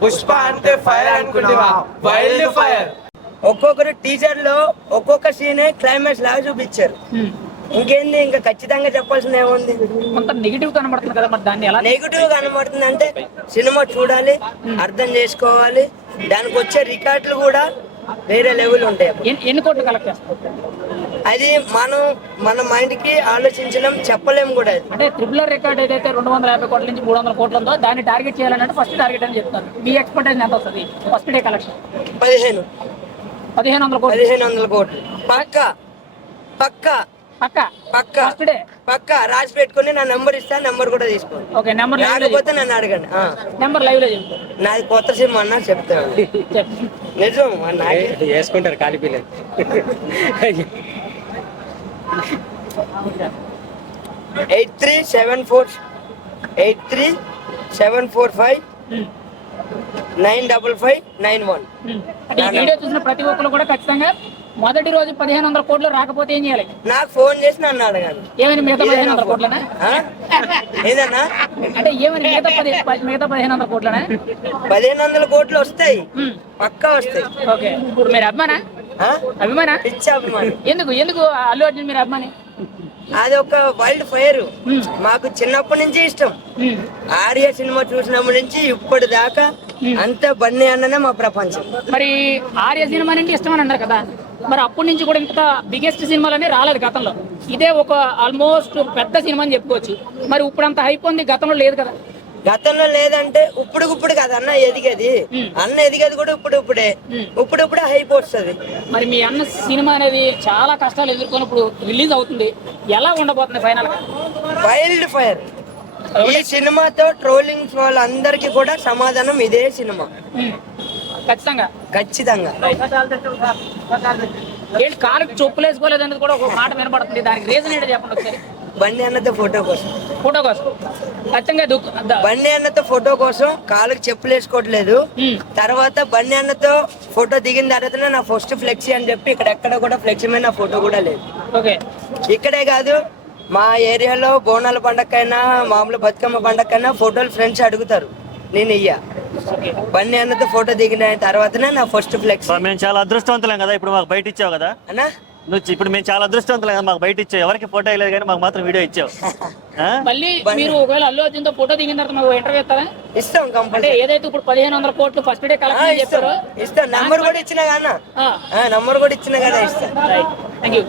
పుష్ప అంటే ఫైర్ అనుకుంటా, wild fire. ఒక్కొక్కరు టీజర్ లో ఒక్కొక్క సీన్ క్లైమాక్స్ లాగా చూపించారు. ఇంకేంది, ఇంకా ఖచ్చితంగా చెప్పాల్సింది ఏముంది? కొంత నెగిటివ్ కనబడుతుంది కదా, మరి దాన్ని ఎలా? నెగిటివ్ కనబడుతుంది అంటే సినిమా చూడాలి, అర్థం చేసుకోవాలి. దానికి వచ్చే రికార్డులు కూడా వేరే లెవెల్ ఉంటాయి. ఎన్ని కోట్లు కలెక్ట్ చేస్తారు? అది మన మైండ్ కి ఆలోచించడం చెప్పలేము కూడా. అంటే త్రిబులర్ రికార్డ్ ఏదైతే 250 కోట్ల నుంచి 300 కోట్లు ఉందో దాన్ని టార్గెట్ చేయాలంటే ఫస్ట్ టార్గెట్ అని చెప్తారు. మీ ఎక్స్పెక్టేషన్ ఎంత వస్తుంది ఫస్ట్ డే కలెక్షన్? 1500 కోట్లు. 1500 కోట్లు పక్కా పక్కా పక్కా పక్కా ఫస్ట్ డే పక్కా. రాసి పెట్టుకుని నా నెంబర్ ఇస్తాను, నెంబర్ కూడా తీసుకోండి. ఓకే, నెంబర్ లేకపోతే నన్ను అడగండి. నెంబర్ లైవ్ లో చెప్తాను. నాది కొత్త సిమ్ అన్నా చెప్తాను. నిజం వేసుకుంటారు ఖాళీ పిల్లలు. 8374595591. అంటే ఈ వీడియో చూసిన ప్రతి ఒక్కరు కూడా ఖచ్చితంగా మొదటి రోజు 1500 కోట్లు రాకపోతే ఏం చేయాలి? నాకు ఫోన్ చేసి నన్ను అడగాలి. ఏమైనా మిగతా 1500 కోట్లనా? ఏదన్నా అంటే ఏమైనా మిగతా 1500 కోట్లనా? 1500 కోట్లు వస్తాయి, పక్కా వస్తాయి. ఓకే, ఇప్పుడు మీరు అభిమాన పిచ్చి అభిమాని. ఎందుకు అల్లు అర్జున్ మీరు అభిమాని? అది ఒక వైల్డ్ ఫైర్. మాకు చిన్నప్పటి నుంచి ఇష్టం. ఆర్య సినిమా చూసినప్పటి నుంచి ఇప్పటి దాకా అంత బన్నీ అన్ననే మా ప్రపంచం. మరి ఆర్య సినిమా అంటే ఇష్టం అని అన్నారు కదా, మరి అప్పటి నుంచి కూడా ఇంత బిగ్గెస్ట్ సినిమాలనే రాలేదు గతంలో. ఇదే ఒక ఆల్మోస్ట్ పెద్ద సినిమా అని చెప్పుకోవచ్చు. మరి ఇప్పుడు అంత హైప్ ఉంది, గతంలో లేదు కదా? గతంలో లేదంటే ఇప్పుడు కదా అన్న ఎదిగేది. అన్న ఎదిగేది కూడా ఇప్పుడే హైప్ వస్తుంది. మరి మీ అన్న సినిమా అనేది చాలా కష్టాలు ఎదుర్కొని ఇప్పుడు రిలీజ్ అవుతుంది, ఎలా ఉండబోతుంది ఫైనల్ గా? Wild fire. ఈ సినిమాతో ట్రోలింగ్ వాళ్ళందరికీ కూడా సమాధానం ఇదే సినిమా. ఖచ్చితంగా. ఏంటి కాలుకి చెప్పులు వేసుకోలేదు అనేది కూడా ఒక మాట వినపడుతుంది, దానికి రీజన్ ఏంటో చెప్పండి ఒకసారి. బండి అన్నతో ఫోటో కోసం ఖచ్చితంగా బండి అన్నతో ఫోటో కోసం కాలుకి చెప్పులు వేసుకోవట్లేదు. తర్వాత బండి అన్నతో ఫోటో దిగిన తర్వాత నా ఫస్ట్ ఫ్లెక్సీ అని చెప్పి ఇక్కడ ఎక్కడ కూడా ఫ్లెక్సీ మీద నా ఫోటో కూడా లేదు. ఓకే, ఇక్కడే కాదు, మా ఏరియాలో బోనాల పండగకైనా మామూలు బతుకమ్మ పండగకైనా ఫోటోలు ఫ్రెండ్స్ అడుగుతారు, నేను ఇయ్యా. బండి అన్నతో ఫోటో దిగిన తర్వాతనే నా ఫస్ట్ ఫ్లెక్స్. మేము చాలా అదృష్టవంతులం కదా, ఇప్పుడు మాకు బయట ఇచ్చావు కదా అన్నా. ఇప్పుడు మేము చాలా అదృష్టవంతులం కదా, మాకు బయట ఇచ్చావు. ఎవరికి ఫోటో ఇవ్వలేదు కానీ మాకు మాత్రం వీడియో ఇచ్చావు. మళ్ళీ మీరు ఒకవేళ అల్లు అర్జున్ తో ఫోటో దిగిన తర్వాత మాకు ఇంటర్వ్యూ ఇస్తారా? ఇస్తాం కంపల్సరీ. ఏదైతే ఇప్పుడు 1500 కోట్లు ఫస్ట్ డే కలెక్షన్ చేస్తారో ఇస్తాం. నంబర్ కూడా ఇచ్చిన కదా, నంబర్ కూడా ఇచ్చిన కదా, ఇస్తాం. Thank you.